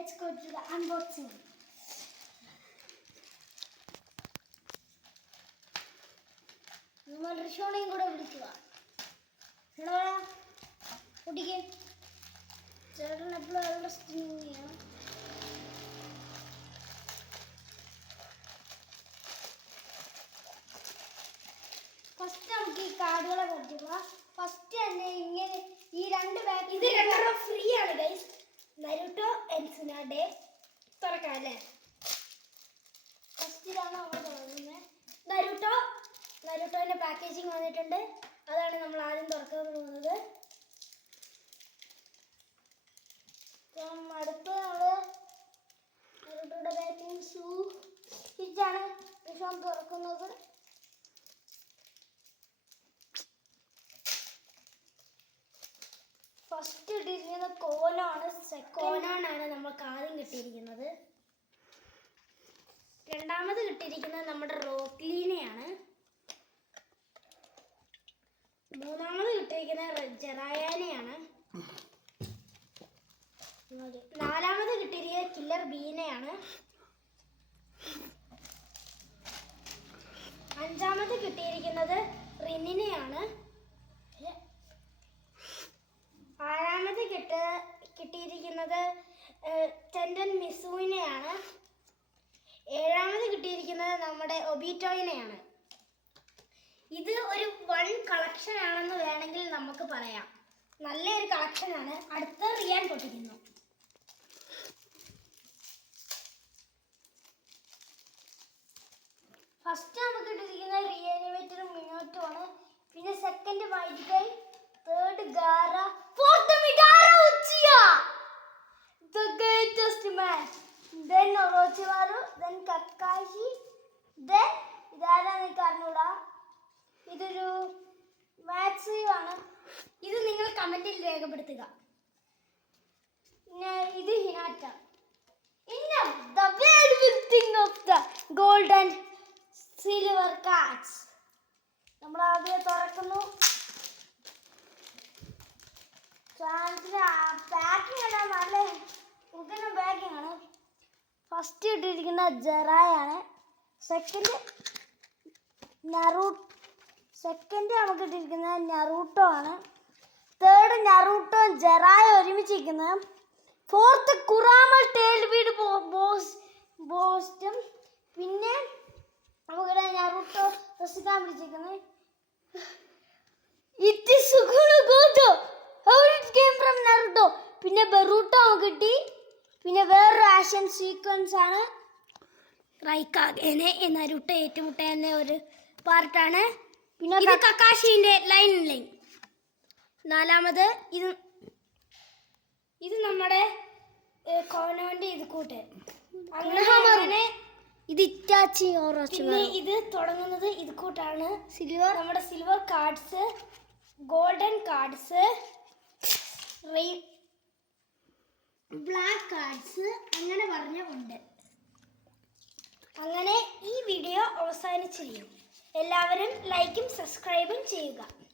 let's go to the unboxing. നമ്മൾ റിഷോണയും കൂടെ വിളിക്കുക. ഹലോ കുട്ടിക്ക് ചേട്ടൻ എപ്പോഴും അവരുടെ സ്റ്റിങ് ചെയ്യണം. ഫസ്റ്റ് നമുക്ക് ഈ കാർഡുകളെ പറ്റുക. ഫസ്റ്റ് തന്നെ ഇങ്ങനെ ഈ രണ്ട് ബാഗ് ഇത് രണ്ടെണ്ണം ഫ്രീ ആണ് ഗൈസ്. നരുട്ടോ ആൻഡ് സുനാഡെ തുറക്കാം അല്ലേ? ഫസ്റ്റ് ഇതാണ് നമ്മൾ തുറക്കുന്നത്. നരുട്ടോന്റെ പാക്കേജിങ് വന്നിട്ടുണ്ട്. അതാണ് നമ്മൾ ആദ്യം തുറക്കാൻ പോകുന്നത്. അടുത്ത് നമ്മള് നരുട്ടോയുടെ പാക്കിംഗ് ഇതാണ് വിഷം തുറക്കുന്നത്. ഫസ്റ്റ് ഇട്ടിരിക്കുന്നത് കോനാണ് നമ്മൾക്ക് ആദ്യം കിട്ടിയിരിക്കുന്നത്. രണ്ടാമത് കിട്ടിയിരിക്കുന്നത് നമ്മുടെ റോക്ലീനെയാണ്. മൂന്നാമത് കിട്ടിയിരിക്കുന്നത് ജെറായാനെയാണ്. നാലാമത് കിട്ടിയിരിക്കുന്നത് കില്ലർ ബീനെയാണ്. അഞ്ചാമത് കിട്ടിയിരിക്കുന്നത് റിനിനെയാണ്. ആറാമത് കിട്ടിയിരിക്കുന്നത് ടെൻഡൻ മിസുവിനെയാണ്. ഏഴാമത് കിട്ടിയിരിക്കുന്നത് നമ്മുടെ ഒബിറ്റോയിനെയാണ്. ഇത് ഒരു വൺ കളക്ഷൻ ആണെന്ന് വേണമെങ്കിൽ നമുക്ക് പറയാം. നല്ലൊരു കളക്ഷനാണ്. അടുത്ത റിയാൻ പൊട്ടിക്കുന്നു. ഫസ്റ്റ് നമുക്ക് കിട്ടിയിരിക്കുന്നത് റിയാനിമേറ്ററും മിനോട്ടും ആണ്. പിന്നെ second white guy, third Gaara, fourth Madara Uchiha, the greatest man, then Orochimaru, then Kakashi, then ഇതാരാ എനിക്ക് അറിഞ്ഞൂടാ. ഇതൊരു മാത്സ് ആണ്. ഇത് നിങ്ങൾ കമന്റിൽ രേഖപ്പെടുത്തുക. പിന്നെ ഇത് ഹിനാറ്റ. പിന്നെ the beautiful thing of the gold and silver cards. നമ്മൾ ആദ്യം തുറക്കുന്നു. പാക്കിംഗ് എല്ലാം നല്ല ഉഗ്രന പാക്കിംഗ് ആണ്. ഫസ്റ്റ് ഇട്ടിരിക്കുന്ന ജെറായാണ്. സെക്കൻഡ് നമുക്ക് ഇട്ടിരിക്കുന്നത് നറൂട്ടോ ആണ്. തേർഡ് നറൂട്ടോ ജെറായ ഒരുമിച്ചിരിക്കുന്നത്. ഫോർത്ത് കുറാമൽ ടേൽബീഡ് ബോസ്റ്റും. പിന്നെ നമുക്കിവിടെ നറൂട്ടോ റസിക്കാൻ പിടിച്ചിരിക്കുന്നത്. ഇത് Suguna ഗോതോ how it came from Naruto. പിന്നെ ബറൂട്ടോ കിട്ടി. പിന്നെ വേറൊരു ആക്ഷൻ സീക്വൻസ് ആണ്. റൈക്കാഗേനെ നരുട്ടോ ഏറ്റുമുട്ടുന്ന ഒരു പാർട്ടാണ്. പിന്നെ ഇത് കക്കാഷിന്റെ ലൈൻ. നാലാമത് ഇത് നമ്മുടെ കോനോന്റെ ഇത് കൂട്ട്. അങ്ങനെ ഇത് ഇറ്റാച്ചി ഓറോച്ചി. പിന്നെ ഇത് തുടങ്ങുന്നത് ഇത് കൂട്ടാണ്. സിൽവർ നമ്മുടെ silver cards, golden cards, black cards അങ്ങനെ ഉണ്ട്. അങ്ങനെ ഈ വീഡിയോ അവസാനിച്ചിരിക്കും. എല്ലാവരും ലൈക്കും സബ്സ്ക്രൈബും ചെയ്യുക.